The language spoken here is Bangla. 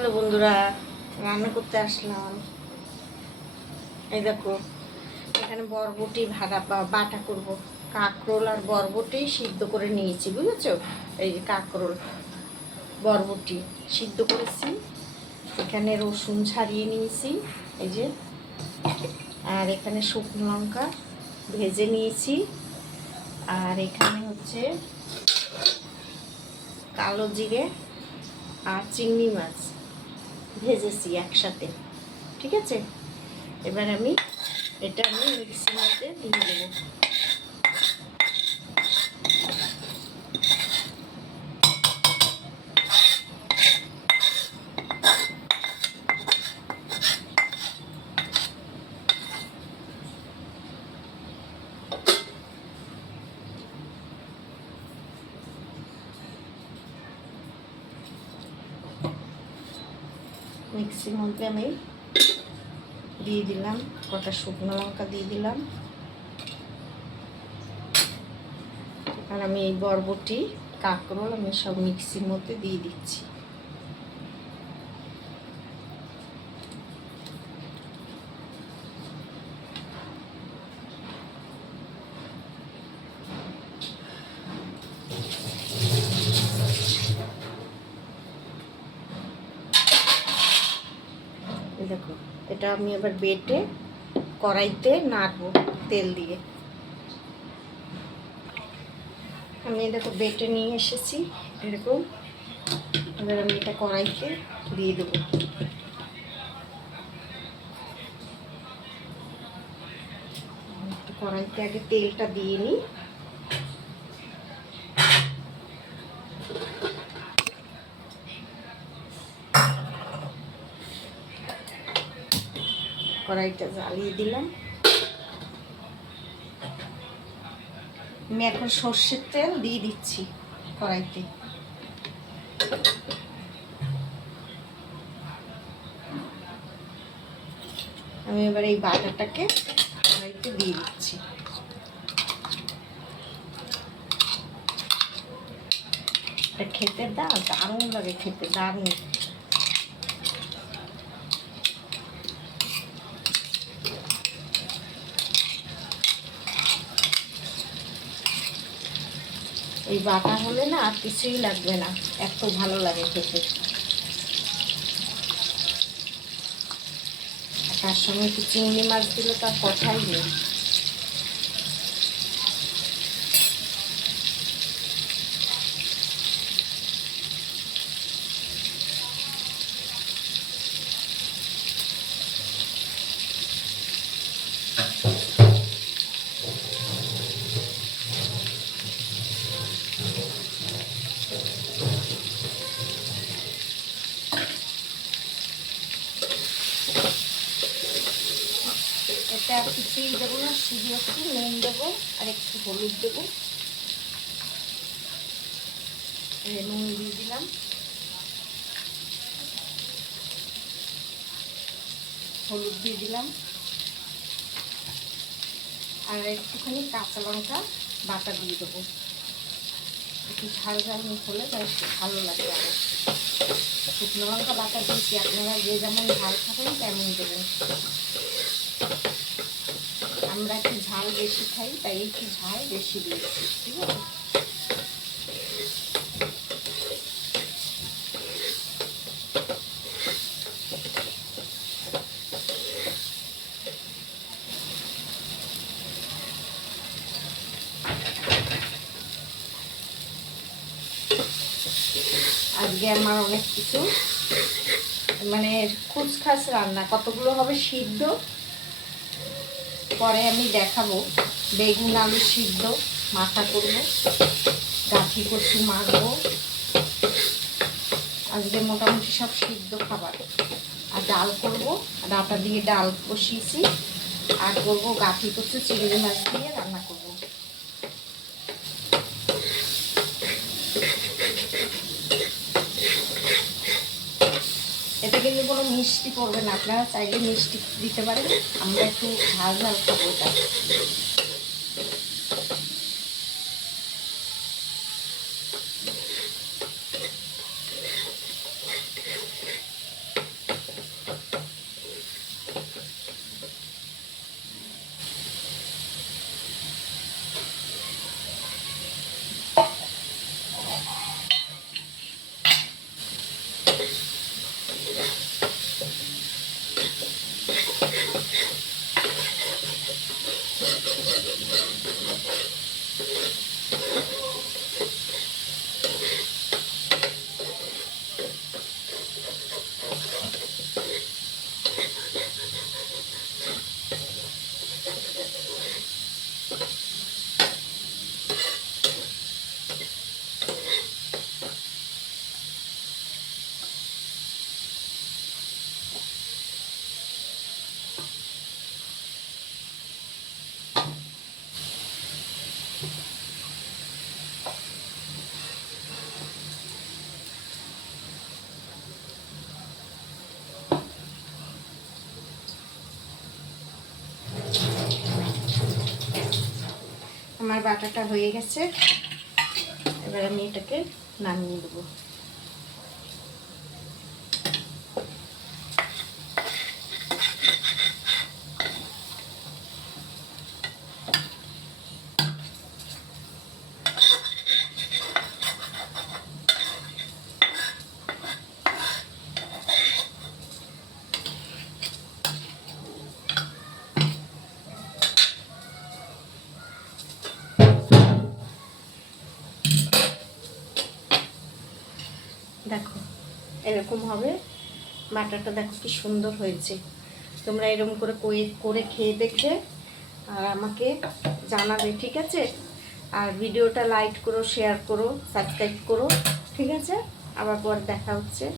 হ্যালো বন্ধুরা, রান্না করতে আসলাম। এই দেখো, এখানে বরবটি বাটা করব। কাঁকরোল আর বরবটি সিদ্ধ করে নিয়েছি, বুঝেছো? এই যে কাঁকরোল বরবটি সিদ্ধ করেছি। এখানে রসুন ছাড়িয়ে নিয়েছি, এই যে। আর এখানে শুকনো লঙ্কা ভেজে নিয়েছি। আর এখানে হচ্ছে কালো জিরে আর চিংড়ি মাছ ভেজেছি একসাথে, ঠিক আছে? এবার এটা মিক্সির মধ্যে দিয়ে দেবো। মিক্সির মধ্যে আমি দিয়ে দিলাম কটা শুকনো লঙ্কা দিয়ে দিলাম। আর আমি এই বরবটি কাঁকরোল আমি সব মিক্সির মধ্যে দিয়ে দিচ্ছি। দেখো, এটা আমি এবার বেটে কড়াইতে নাড়বো তেল দিয়ে। আমি দেখো বেটে নিয়ে এসেছি এরকম। এবার আমি এটা কড়াইতে দিয়ে দেবো। কড়াইতে আগে তেলটা দিয়ে নিই। কড়াইটা জ্বালিয়ে দিলাম। আমি এখন সর্ষের তেল দিয়ে দিচ্ছি কড়াইতে। আমি এবার এই বাটাটাকে কড়াইতে দিয়ে দিচ্ছি। এটা খেতে দারুণ লাগে, খেতে দারুণ। এই বাটা হলে না আর কিছুই লাগবে না, এত ভালো লাগে খেতে। তার সঙ্গে একটু চিংড়ি মাছ দিলে তার কথাই নেই। এটা আর কিছুই দেবো না, শুধু একটু নুন দেবো আর একটু হলুদ দেবো। নুন দিয়ে দিলাম, হলুদ দিয়ে দিলাম, আর একটুখানি কাঁচা লঙ্কা বাটা দিয়ে দেবো। একটু ঝাল ঝাল হলে বেশ ভালো লাগে। আরও শুকনো লঙ্কা বাটা দিয়েছি, আপনারা যে যেমন ঝাল খাবেন তেমন দেবেন। আমরা একটু ঝাল বেশি খাই, তাই একটু ঝাল বেশি দিয়েছি, ঠিক আছে? আজকে আমার অনেক কিছু মানে খুচখাস রান্না, কতগুলো হবে সিদ্ধ পরে আমি দেখাবো। বেগুন আলু সিদ্ধ মাখা করব, গাঠি কচু মাখবো। আজকে মোটামুটি সব সিদ্ধ খাবার। আর ডাল করব, ডাটা দিয়ে ডাল বসিয়েছি। আর করব গাঠি কচু চিংড়ি মাছ দিয়ে রান্না করব। এতে কিন্তু কোনো মিষ্টি পড়বে না, আপনারা চাইলে মিষ্টি দিতে পারেন। আমরা একটু ঝাল ঝাল খাবো এটা। আমার বাটাটা হয়ে গেছে, এবার আমি এটাকে নামিয়ে দেবো। দেখো এরকম হবে বাটাটা, দেখো কি সুন্দর হয়েছে। তোমরা এরকম করে করে খেয়ে দেখবে আর আমাকে জানাবে, ঠিক আছে? আর ভিডিওটা লাইক করো, শেয়ার করো, সাবস্ক্রাইব করো, ঠিক আছে? আবার পর দেখা হচ্ছে।